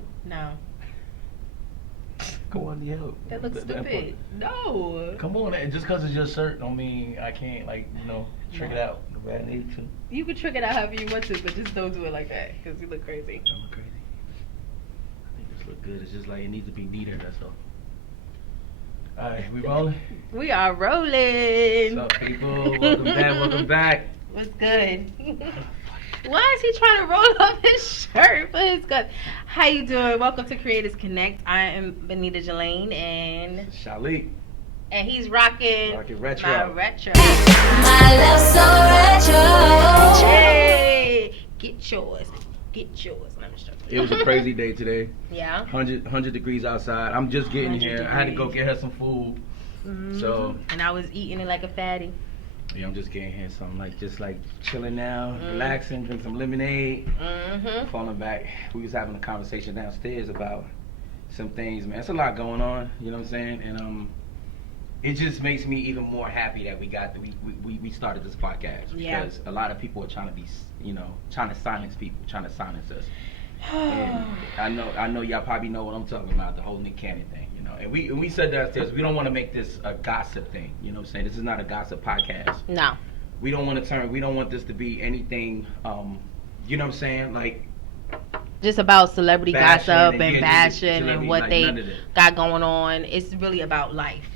special? No. Go on, help. That looks stupid. No. Come on, and just because it's your shirt don't mean I can't, trick it out the way I need to. You can trick it out however you want to, but just don't do it like that, because you look crazy. I look crazy. I think this look good. It's just like it needs to be neater, that's all. Alright, we rolling? We are rolling. What's up, people? Welcome back. What's good? Why is he trying to roll up his shirt for his gut? How you doing? Welcome to Creators Connect. I am Benita Jelaine and Shalik. And he's rocking retro. My retro. My love so retro. Hey, get yours. I'm just joking. It was a crazy day today. Yeah. 100 degrees outside. I'm just getting here. I had to go get her some food. Mm-hmm. So. And I was eating it like a fatty. Yeah, I'm just getting here, so I'm just chilling now, relaxing, drink some lemonade, falling back. We was having a conversation downstairs about some things, man. It's a lot going on, you know what I'm saying? And it just makes me even more happy that we started this podcast because a lot of people are trying to be, trying to silence people, trying to silence us. And I know y'all probably know what I'm talking about, the whole Nick Cannon thing. And we said downstairs, we don't want to make this a gossip thing. You know what I'm saying? This is not a gossip podcast. No. We don't want this to be anything, you know what I'm saying? Just about celebrity gossip and bashing and what they got going on. It's really about life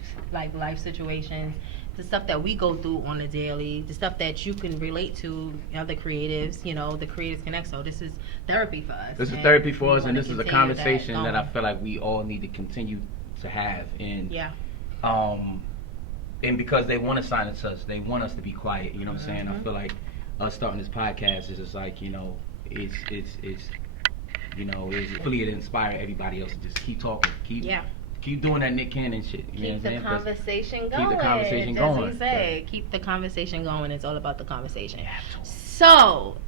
situations, the stuff that we go through on a daily, the stuff that you can relate to other creatives, the Creators Connect. So this is therapy for us. This is therapy for us, and this is a conversation that I feel like we all need to continue to have. And and because they want to silence us, they want us to be quiet. You know what I'm saying? I feel like us starting this podcast is just it's hopefully it inspire everybody else to just keep talking, keep doing that Nick Cannon shit. Keep the conversation going. Keep the conversation going. As we say, keep the conversation going. It's all about the conversation. So,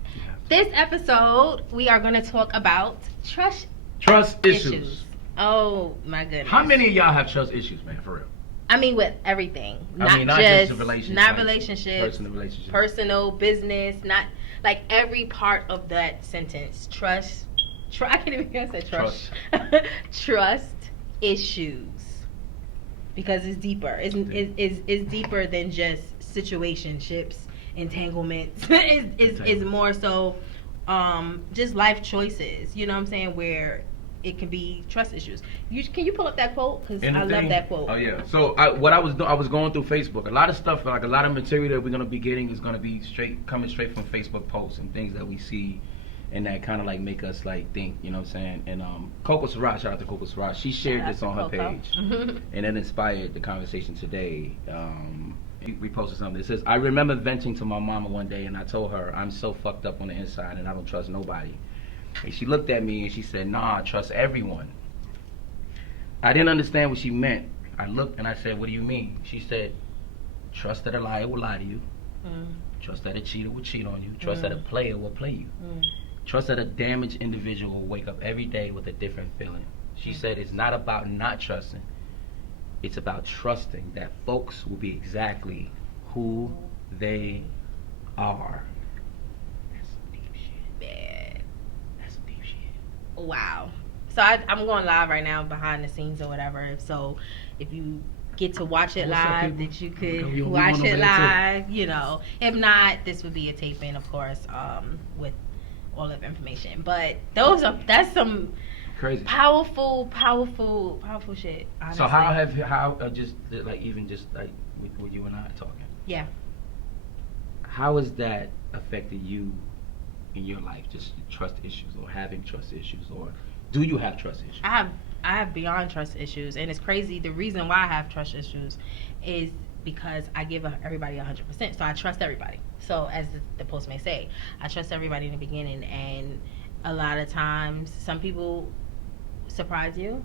this episode, we are going to talk about trust issues. Oh, my goodness. How many of y'all have trust issues, man, for real? I mean, with everything. Not just relationships. Not relationships. Personal, business. Not, every part of that sentence. I can't even say trust. Trust issues, because it's deeper. It's deeper than just situationships, entanglements. It's more so just life choices. You know what I'm saying? Where it can be trust issues. Can you pull up that quote? Because I love that quote. Oh yeah. So I was going through Facebook. A lot of stuff, a lot of material that we're gonna be getting is gonna be coming straight from Facebook posts and things that we see. And that kind of make us think, you know what I'm saying? And Coco Sarah, shout out to Coco Sarah, she shared this on her page, and that inspired the conversation today. We posted something. It says, I remember venting to my mama one day, and I told her I'm so fucked up on the inside, and I don't trust nobody. And she looked at me and she said, nah, I trust everyone. I didn't understand what she meant. I looked and I said, what do you mean? She said, trust that a liar will lie to you. Trust that a cheater will cheat on you. Trust that a player will play you. Trust that a damaged individual will wake up every day with a different feeling. She said it's not about not trusting. It's about trusting that folks will be exactly who they are. That's some deep shit. Man. That's some deep shit. Wow. So I'm going live right now behind the scenes or whatever. So if you get to watch it live, that you could watch it live, If not, this would be a taping, of course, with all of information. But that's some crazy, powerful shit. Honestly. So how just with you and I talking? Yeah. How has that affected you in your life? Just trust issues, or having trust issues, or do you have trust issues? I have beyond trust issues, and it's crazy. The reason why I have trust issues is because I give everybody 100%. So I trust everybody. So as the post may say, I trust everybody in the beginning, and a lot of times some people surprise you,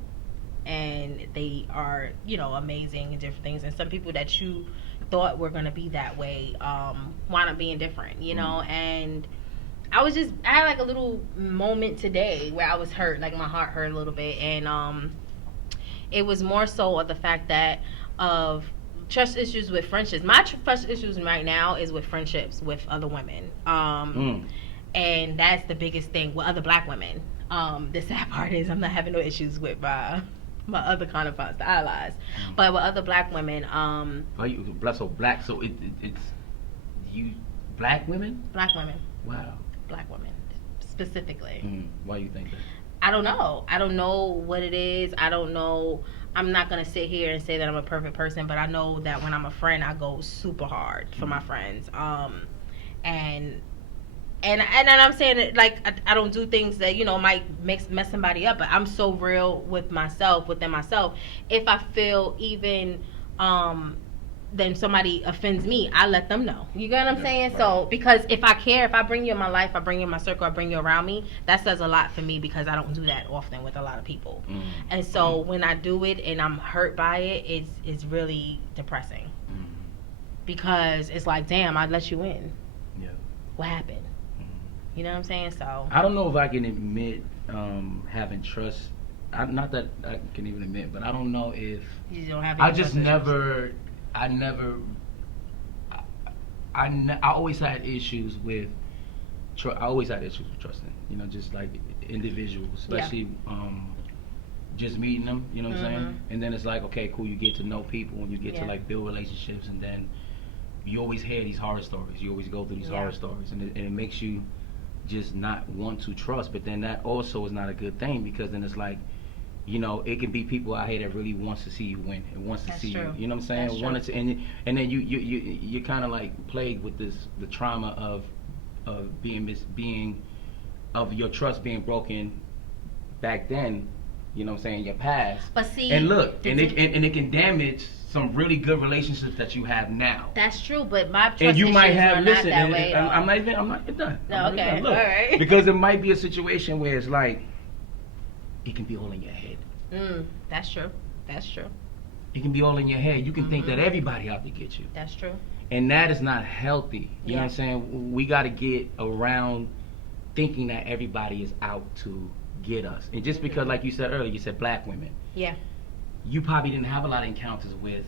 and they are, amazing and different things. And some people that you thought were going to be that way wind up being different, and I had a little moment today where I was hurt, my heart hurt a little bit, and it was more so of the fact that of trust issues with friendships. My trust issues right now is with friendships with other women, and that's the biggest thing with other black women. The sad part is I'm not having no issues with my other counterparts, the allies, but with other black women. Oh, you black, so black, so it's you black women. Black women. Wow. Black women specifically. Why do you think that? I don't know. I don't know what it is. I don't know. I'm not gonna sit here and say that I'm a perfect person, but I know that when I'm a friend, I go super hard for my friends. And I'm saying it like I don't do things that might mess somebody up, but I'm so real with myself, within myself. If I feel even then somebody offends me, I let them know. You get what I'm saying? Right. So because if I care, if I bring you in my life, I bring you in my circle, I bring you around me, that says a lot for me, because I don't do that often with a lot of people. And so when I do it and I'm hurt by it, it's really depressing. Because it's like, damn, I let you in. Yeah. What happened? You know what I'm saying? So I don't know if I can admit having trust. Not that I can even admit, but I don't know if you don't have. I just never. I always had issues with. I always had issues with trusting. Just like individuals, especially just meeting them. You know what I'm saying? And then it's like, okay, cool. You get to know people, and you get to like build relationships, and then you always hear these horror stories. You always go through these horror stories, and it makes you just not want to trust. But then that also is not a good thing, because then it's like, it can be people out here that really wants to see you win and wants to see you. You know what I'm saying? Wanted to, and then you're kind of like plagued with the trauma of of your trust being broken back then. You know what I'm saying? Your past. But see, and look, and it can damage some really good relationships that you have now. That's true, but my trust and you might have are listen. Not that way, I'm not even done. No, okay, look, all right. Because it might be a situation where it's like it can be all in your head. That's true. That's true. It can be all in your head. You can think that everybody out to get you. That's true. And that is not healthy. You know what I'm saying? We got to get around thinking that everybody is out to get us. And just because, like you said earlier, you said black women. Yeah. You probably didn't have a lot of encounters with,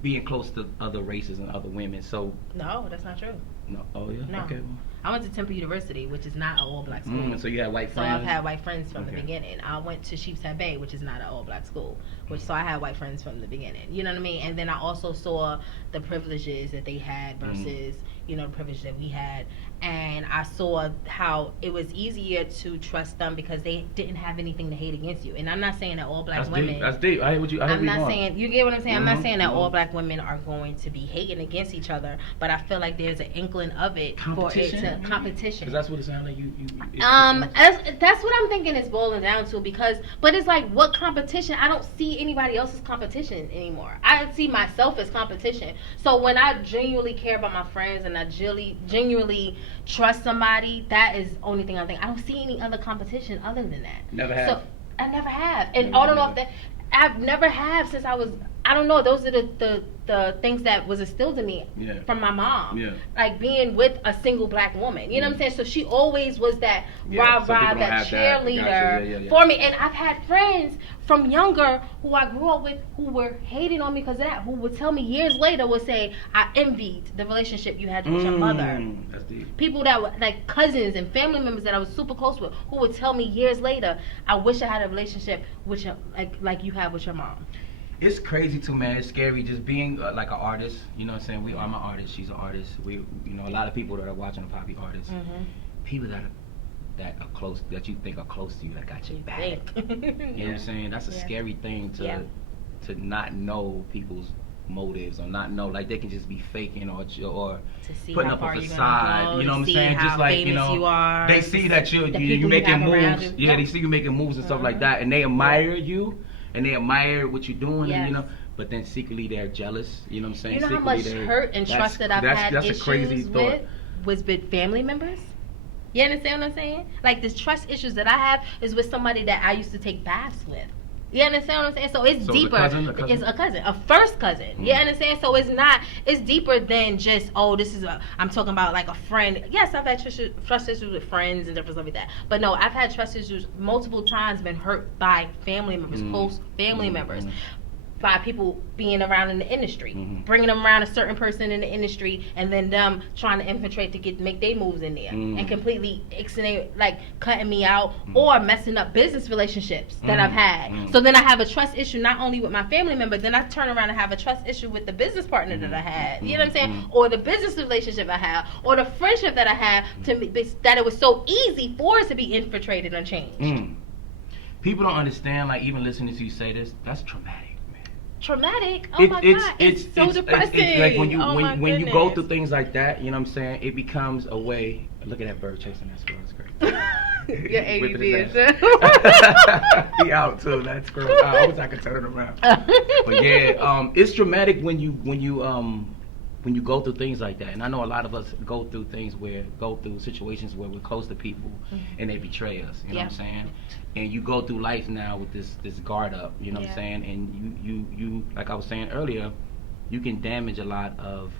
being close to other races and other women. So no, that's not true. No. Oh yeah. No. Okay. I went to Temple University, which is not an all-black school. So you had white friends? So I've had white friends from the beginning. I went to Sheepshead Bay, which is not an all-black school, so I had white friends from the beginning. You know what I mean? And then I also saw the privileges that they had versus, the privilege that we had. And I saw how it was easier to trust them because they didn't have anything to hate against you. And I'm not saying that all black women... That's deep. I hear what you... I'm not saying... You get what I'm saying? I'm not saying that all black women are going to be hating against each other, but I feel like there's an inkling of it for it to... Competition. Because that's what it sounds like that's what I'm thinking it's boiling down to, because... But it's like, what competition? I don't see anybody else's competition anymore. I see myself as competition. So when I genuinely care about my friends and I genuinely trust somebody, that is the only thing I think. I don't see any other competition other than that. Never have. So I never have. And I don't know if that... I've never have since I was... I don't know. Those are the things that was instilled in me from my mom. Yeah. Like being with a single black woman. You know what I'm saying? So she always was that rah-rah, that cheerleader for me. And I've had friends from younger who I grew up with who were hating on me because of that, who would tell me years later, would say, I envied the relationship you had with your mother. That's deep. People that were like cousins and family members that I was super close with, who would tell me years later, I wish I had a relationship with your, like you have with your mom. It's crazy too, man. It's scary just being like an artist. You know what I'm saying? We are an artist. She's an artist. We, a lot of people that are watching are probably artists. People that are close, that you think are close to you, that got your back. You know what I'm saying? That's a scary thing to not know people's motives, or not know, like they can just be faking or putting up a facade. You know what I'm saying? Just like they see that you making moves. They see you making moves and stuff like that, and they admire you. And they admire what you're doing, and, but then secretly they're jealous. You know what I'm saying? You know how much hurt and trust that I've had that's issues a crazy thought. with family members? You understand what I'm saying? Like, the trust issues that I have is with somebody that I used to take baths with. You understand what I'm saying? So it's deeper. It's a cousin, a first cousin. You understand? So it's deeper than just, I'm talking about like a friend. Yes, I've had trust issues with friends and different stuff like that. But no, I've had trust issues multiple times, been hurt by family members, close family members. by people being around in the industry, Mm-hmm. bringing them around a certain person in the industry, and then them trying to infiltrate to make their moves in there, and completely like cutting me out or messing up business relationships that I've had. So then I have a trust issue not only with my family member, then I turn around and have a trust issue with the business partner that I had. You know what I'm saying? Or the business relationship I have, or the friendship that I had, to me, that it was so easy for it to be infiltrated and changed. People don't understand, like, even listening to you say this, that's traumatic. Traumatic? Oh my God, it's so depressing. It's like when you when you go goodness. through things like that, you know what I'm saying, it becomes a way. Look at that bird chasing that squirrel. It's great. Your ADD is He out too. That's great. I wish I could turn it around. But yeah, it's traumatic when you go through things like that. And I know a lot of us go through situations where we're close to people and they betray us. You know what I'm saying? And you go through life now with this guard up. You know what I'm saying? And you like I was saying earlier, you can damage a lot of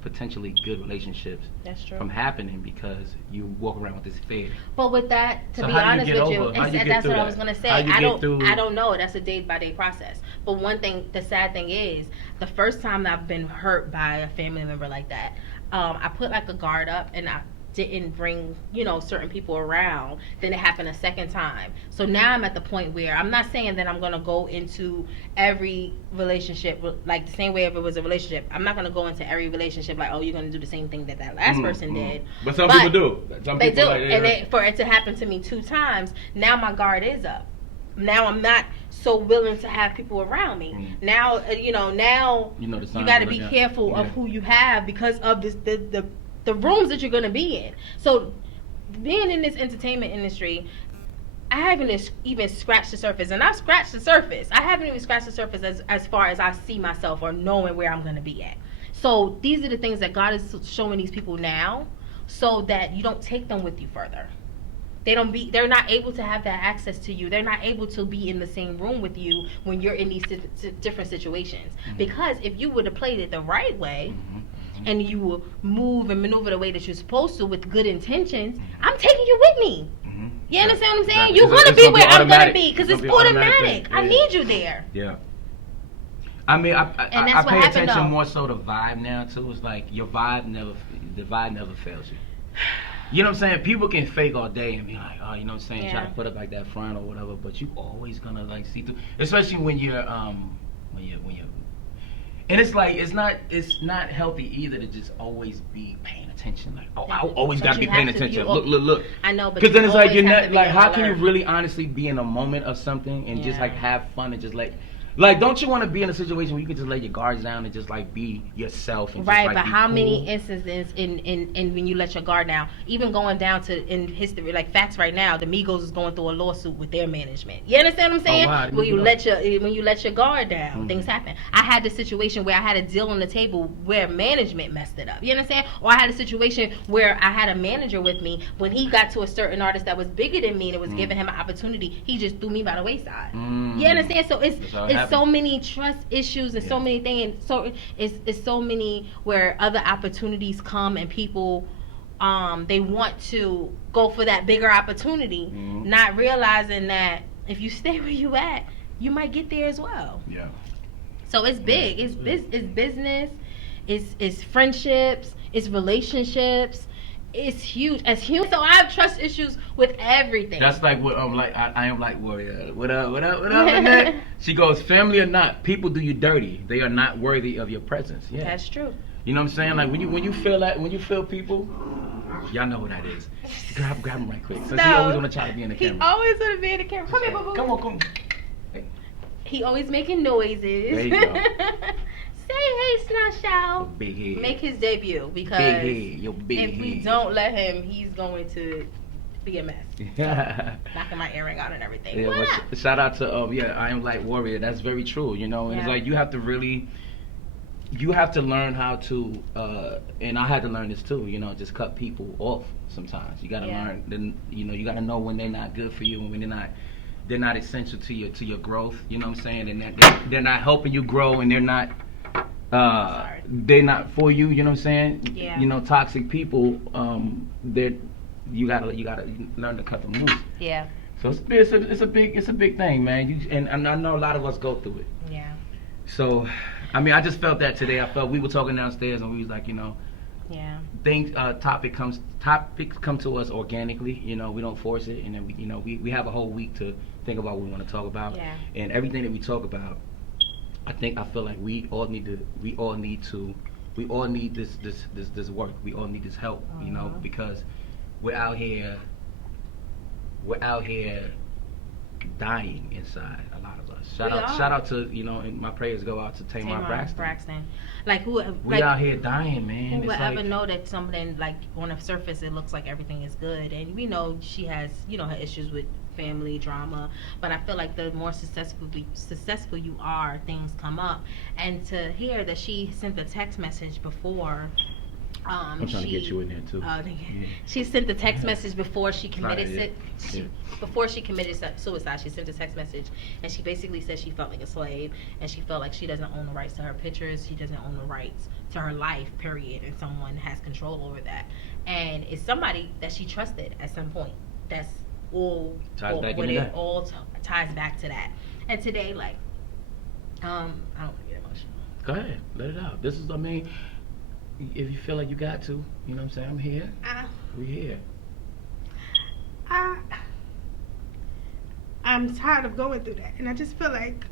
potentially good relationships. That's true. From happening because you walk around with this fear. But with that, to So be how do you honest get with you, over- how you get that's through what I that? was gonna say. How you I get through- don't know. That's a day by day process. But one thing, the sad thing is, the first time that I've been hurt by a family member like that, I put like a guard up and I didn't bring, certain people around. Then it happened a second time. So now I'm at the point where I'm not saying that I'm gonna go into every relationship like the same way if it was a relationship. I'm not gonna go into every relationship like, oh, you're gonna do the same thing that last person did. But some people do. They do, and for it to happen to me 2 times, now my guard is up. Now I'm not so willing to have people around me. Now, now you got to be careful of who you have because of the rooms that you're going to be in. So being in this entertainment industry, I haven't even scratched the surface. And I've scratched the surface. I haven't even scratched the surface as far as I see myself or knowing where I'm going to be at. So these are the things that God is showing these people now so that you don't take them with you further. They're not able to have that access to you. They're not able to be in the same room with you when you're in these different situations. Because if you would have played it the right way, and you will move and maneuver the way that you're supposed to with good intentions, I'm taking you with me. You understand what I'm saying? You're going to be where I'm going to be because it's automatic. I need you there. Yeah. I mean, I pay attention though. more so to vibe now too. It's like the vibe never fails you. You know what I'm saying? People can fake all day and be like, oh, you know what I'm saying, try to put up like that front or whatever, but you always gonna like see through, especially when you're and it's like it's not healthy either to just always be paying attention. Like, oh, I always gotta be paying attention. Look. I know, but because then it's like you're not like, how can you alert. really honestly be in a moment of something and just like have fun and just like, don't you want to be in a situation where you can just lay your guards down and just like be yourself? And right, just, like, but be how cool? many instances in when you let your guard down, even going down to in history, like facts right now, the Migos is going through a lawsuit with their management. You understand what I'm saying? Oh, wow. When you let your guard down, things happen. I had this situation where I had a deal on the table where management messed it up. You understand? Or I had a situation where I had a manager with me. When he got to a certain artist that was bigger than me and it was giving him an opportunity, he just threw me by the wayside. You understand? So it's so many trust issues and so many things. So it's so many where other opportunities come and people they want to go for that bigger opportunity, not realizing that if you stay where you at, you might get there as well. Yeah. So it's big. It's business. It's friendships. It's relationships. It's huge. As human, so I have trust issues with everything. That's like what I am like warrior. What up? Annette? She goes, family or not, people do you dirty. They are not worthy of your presence. Yeah. That's true. You know what I'm saying? Like when you feel that, when you feel people, y'all know who that is. Grab him right quick. So he always wanna try to be in the camera. He always wanna be in the camera. Come here, boo boo. Come on. Hey. He always making noises. There you go. Say hey, Snowshow. Big head. Make his debut because big head. Your big if head. we don't let him, he's going to be a mess. Knocking my earring out and everything. Yeah, well, shout out to I am like warrior. That's very true. You know, and it's like you have to learn how to and I had to learn this too. You know, just cut people off sometimes. You got to learn. Then you got to know when they're not good for you and when they're not essential to your growth. You know what I'm saying? And they're not helping you grow and they're not for you. You know what I'm saying? Yeah. You know, toxic people. You gotta learn to cut them loose. Yeah. So it's a big thing, man. And I know a lot of us go through it. Yeah. So, I mean, I just felt that today. I felt we were talking downstairs and we was like, Yeah. things topics come to us organically. We don't force it, and then we have a whole week to think about what we want to talk about. Yeah. And everything that we talk about, I feel like we all need this work. We all need this help, because we're out here dying inside, a lot of us. Shout out to, and my prayers go out to Tamar Braxton. Like who? We out here dying, man. Who would ever know that something like on the surface it looks like everything is good, and we know she has, her issues with family drama. But I feel like the more successful you are, things come up. And to hear that she sent the text message before. I'm trying to get you in there too. Yeah. She sent the text message before she committed before she committed suicide. She sent a text message, and she basically said she felt like a slave, and she felt like she doesn't own the rights to her pictures. She doesn't own the rights to her life, period, and someone has control over that. And it's somebody that she trusted at some point. That's all. Ties back to that. And today, like, I don't want to get emotional. Go ahead, let it out. This is, if you feel like you got to, you know what I'm saying? I'm here. We're here. I'm tired of going through that. And I just feel like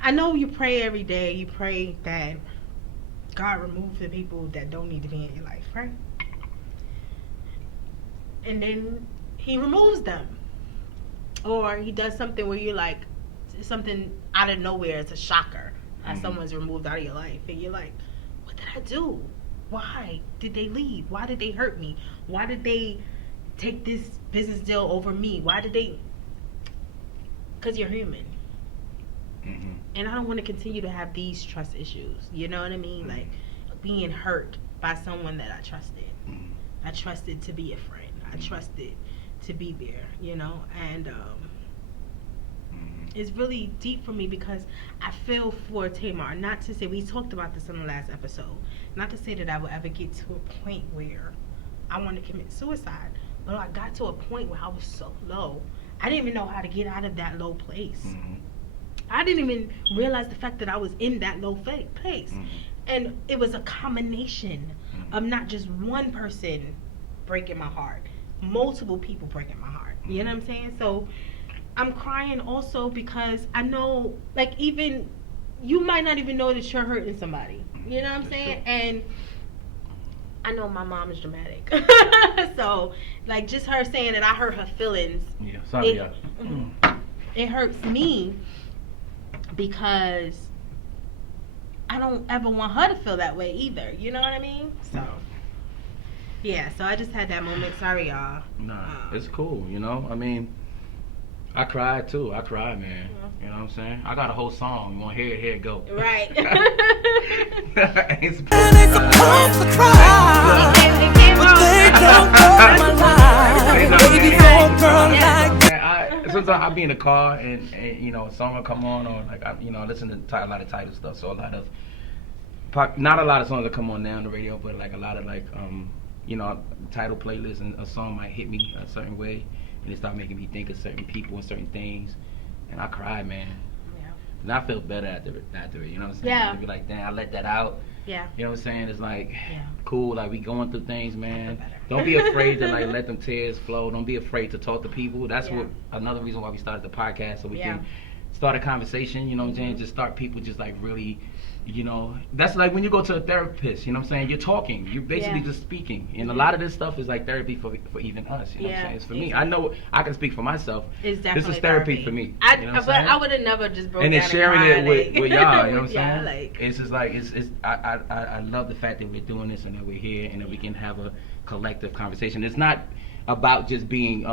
I know you pray every day. You pray that God remove the people that don't need to be in your life, right? And then he removes them. Or he does something where you're like, something out of nowhere. It's a shocker. As someone's removed out of your life, and you're like, what did I do? Why did they leave? Why did they hurt me? Why did they take this business deal over me? Why did they? Because you're human. And I don't want to continue to have these trust issues. You know what I mean? Like being hurt by someone that I trusted. I trusted to be a friend. I trusted to be there, and it's really deep for me because I feel for Tamar. Not to say, we talked about this in the last episode, not to say that I will ever get to a point where I want to commit suicide, but I got to a point where I was so low. I didn't even know how to get out of that low place. I didn't even realize the fact that I was in that low place. And it was a combination of not just one person breaking my heart, multiple people breaking my heart. You know what I'm saying? So I'm crying also because I know, like, even you might not even know that you're hurting somebody. You know what I'm saying? And I know my mom is dramatic. So, like, just her saying that I hurt her feelings. Yeah, sorry. It hurts me because I don't ever want her to feel that way either. You know what I mean? So, yeah, so I just had that moment. Sorry, y'all. Nah, it's cool, I cried too. I cried, man. You know what I'm saying? I got a whole song. You want to hear it? Here it go. Right. It's to cry. Sometimes I'll be in the car and a song will come on, or like I listen to a lot of title stuff. So not a lot of songs that come on now on the radio, but like a lot of title playlists, and a song might hit me a certain way. And it started making me think of certain people and certain things. And I cried, man. Yeah. And I felt better after it, you know what I'm saying? Yeah. To be like, damn, I let that out. Yeah. You know what I'm saying? It's like, yeah. Cool, like we going through things, man. Don't be afraid to like let them tears flow. Don't be afraid to talk to people. That's what another reason why we started the podcast, so we can start a conversation, you know what I'm saying? Just start people just like really, that's like when you go to a therapist, you know what I'm saying? You're talking, you're basically just speaking. And a lot of this stuff is like therapy for even us, you know what I'm saying? It's for me. I know I can speak for myself. It's definitely this is therapy for me. I would have never just broke and down then sharing and it with y'all, you know what I'm saying? Yeah, like, it's just like, I love the fact that we're doing this and that we're here and that we can have a collective conversation. It's not about just being,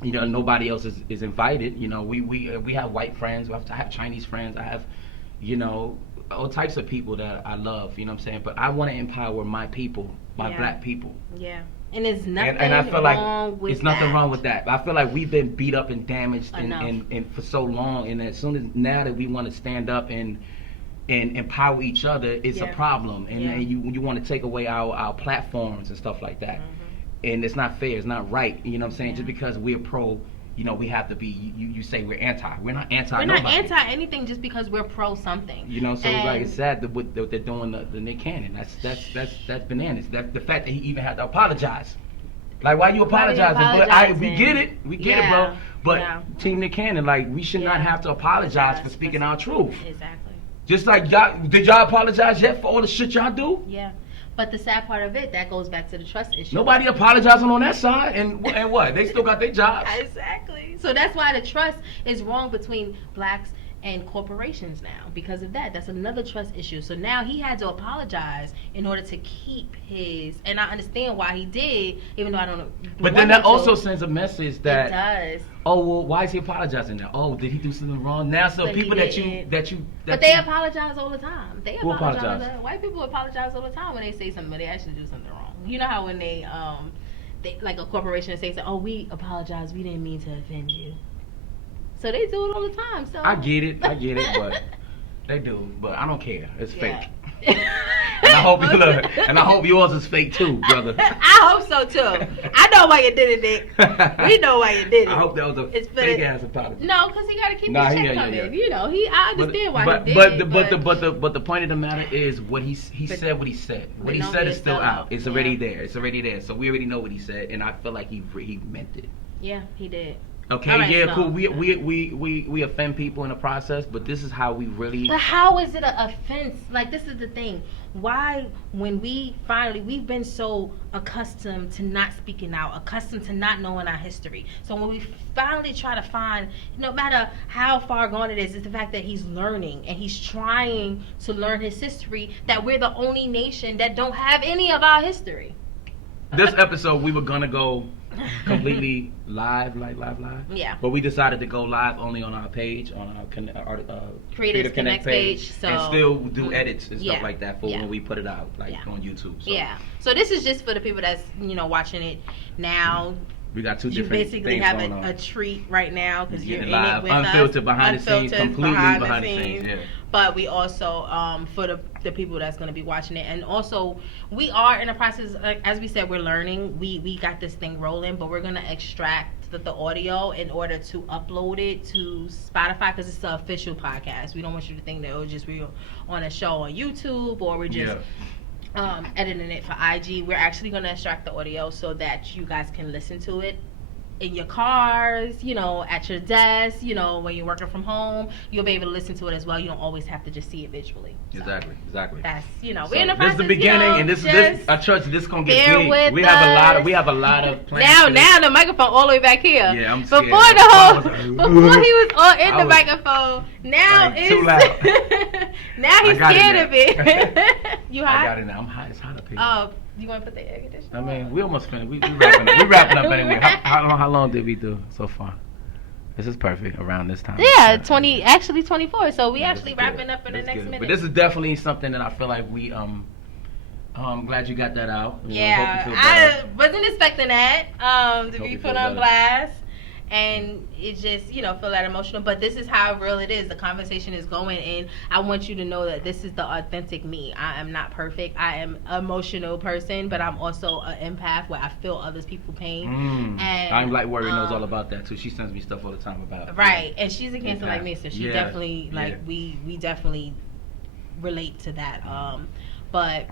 nobody else is invited. We have white friends. I have Chinese friends. I have, all types of people that I love. You know what I'm saying? But I want to empower my people, my black people. Yeah. And there's nothing and I feel wrong like with it's nothing that. wrong with that. I feel like we've been beat up and damaged and for so long. And as soon as now that we want to stand up and empower each other, it's a problem. And you want to take away our platforms and stuff like that. And it's not fair. It's not right. You know what I'm saying? Just because we're pro, you know, we have to be. You say we're anti. We're not anti. We're nobody. not anti anything just because we're pro something. You know, so it's like it's sad that what they're doing the Nick Cannon. That's bananas. That the fact that he even had to apologize. Like, why you apologizing? But we get it, it, bro. But Team Nick Cannon, like, we should not have to apologize for speaking our truth. Exactly. Just like did y'all apologize yet for all the shit y'all do? Yeah. But the sad part of it, that goes back to the trust issue. Nobody apologizing on that side, and what? They still got their jobs. Exactly. So that's why the trust is wrong between blacks and corporations now because of that. That's another trust issue. So now he had to apologize in order to keep his, and I understand why he did, even though I don't know. But then that also sends a message that it does. Oh, well, why is he apologizing now? Oh, did he do something wrong? Now, so But people that you but they apologize all the time. They Who apologize. apologize? White people apologize all the time when they say something, but they actually do something wrong. You know how when they like a corporation says, "Oh, we apologize. We didn't mean to offend you." So they do it all the time. So I get it, but they do. But I don't care. It's fake. And I hope yours is fake too, brother. I hope so too. I know why you did it, Nick. We know why you did it. I hope that was a fake ass apology. No, because he got to keep his check coming. You know, I understand why he did it. But the point of the matter is what he said. What he said. What he said is still out. It's already there. It's already there. So we already know what he said, and I feel like he meant it. Yeah, he did. Okay, right, yeah, cool. We offend people in the process, but this is how we really. But how is it an offense? Like, this is the thing. Why, when we've been so accustomed to not speaking out, accustomed to not knowing our history. So when we finally try to find, no matter how far gone it is, it's the fact that he's learning and he's trying to learn his history, that we're the only nation that don't have any of our history. This episode, we were gonna go completely live. Yeah. But we decided to go live only on our page, on our Creators Connect page, so and still do edits and stuff like that for Yeah. when we put it out, like on YouTube. So Yeah. So this is just for the people that's watching it now. We got two You different basically things have going on. a treat right now because you're in live, it with unfiltered, us, behind the scenes, completely behind the scenes. Yeah. But we also, for the people that's going to be watching it, and also we are in the process. As we said, we're learning. We got this thing rolling, but we're going to extract the audio in order to upload it to Spotify because it's the official podcast. We don't want you to think that we're on a show on YouTube or we're just. Editing it for IG. We're actually going to extract the audio so that you guys can listen to it in your cars, at your desk, when you're working from home. You'll be able to listen to it as well. You don't always have to just see it visually. So exactly. That's So we're in the process. This is the beginning, and this I trust this gonna get bear big. with We us. have a lot of plans. Now the microphone all the way back here. Yeah, I'm scared. Before he was all in the microphone. Now like, it's too loud. now he's scared of it. You hot? I got it now. I'm hot. It's hot up here. Oh, you want to put the air conditioner? I mean, we almost finished. We wrapping up anyway. How long did we do so far? This is perfect around this time. Yeah, 24. So we actually wrapping up in the next minute. But this is definitely something that I feel like we I'm glad you got that out. I wasn't expecting that to be put on blast. And it just, feel that emotional. But this is how real it is. The conversation is going, and I want you to know that this is the authentic me. I am not perfect. I am an emotional person, but I'm also an empath where I feel others people's pain. And I'm like Worry knows all about that too. She sends me stuff all the time about. Right, and she's a Cancer like me, so she definitely we definitely relate to that. But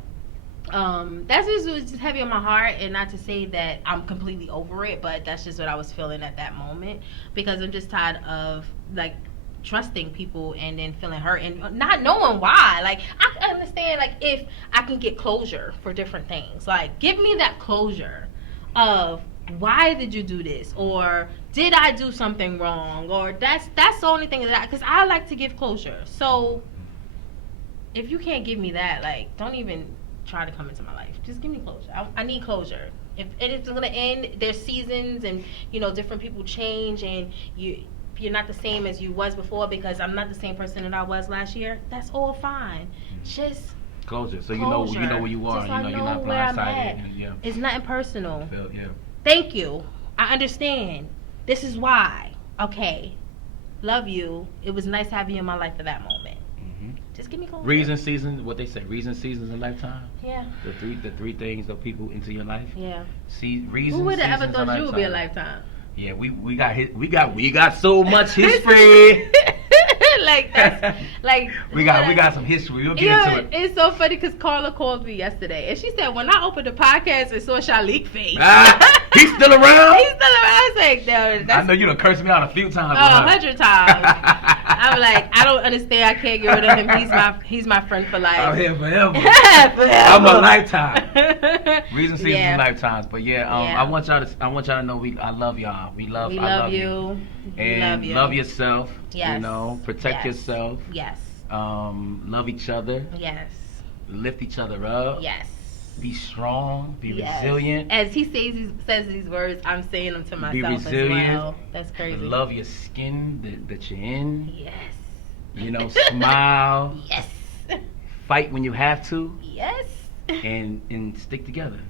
that's just heavy on my heart, and not to say that I'm completely over it, but that's just what I was feeling at that moment, because I'm just tired of trusting people and then feeling hurt and not knowing why. I understand if I can get closure for different things, give me that closure of why did you do this, or did I do something wrong, or that's the only thing because I like to give closure. So if you can't give me that, don't even try to come into my life. Just give me closure. I need closure. If it's gonna end, there's seasons, and different people change, and you're not the same as you was before, because I'm not the same person that I was last year. That's all fine. Just closure. So you know where you are. Just you're not blindsided. It's nothing personal. Yeah. Thank you. I understand. This is why. Okay. Love you. It was nice having you in my life for that moment. Just give me closure. Reason, seasons, what they say, reason, seasons, and lifetime. Yeah. The three things of people into your life. Yeah. Reason. Who would have ever thought you would be a lifetime? Yeah, we got so much history. Like that's like we got some history. We'll get into it. It's so funny because Carla called me yesterday and she said when I opened the podcast and saw Shaliq face. He's still around. He's still around. I was like, no, that's, I know you done cursed me out a few times. 100 times. I'm like, I don't understand. I can't get rid of him. He's my friend for life. I'm here forever. Forever. I'm a lifetime. Reason seasons Yeah. lifetimes. But yeah, I want y'all to know I love y'all. I love you. And love yourself. Yes. You know, protect yourself. Yes. Love each other. Yes. Lift each other up. Yes. Be strong. Be resilient. As he says these words, I'm saying them to myself Be resilient. as well. That's crazy. Love your skin that you're in. Yes. You know, smile. Yes. Fight when you have to. Yes. And stick together.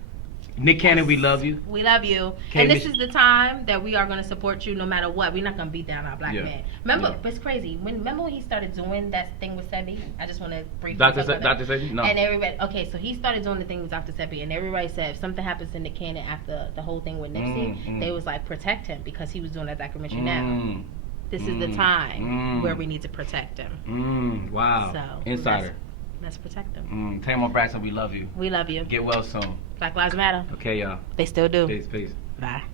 Nick Cannon, we love you. We love you. And this is the time that we are going to support you no matter what. We're not going to beat down our black man. Remember, it's crazy. Remember when he started doing that thing with Sebi? I just want to briefly Dr. Sebi? No. And everybody, okay, so he started doing the thing with Dr. Sebi, and everybody said if something happens to Nick Cannon after the whole thing with Nipsey, they was like, protect him because he was doing that documentary now. This is the time where we need to protect him. Wow. So, Insider. Let's protect him. Tamar, Braxton, we love you. We love you. Get well soon. Black Lives Matter. Okay, y'all. They still do. Peace. Bye.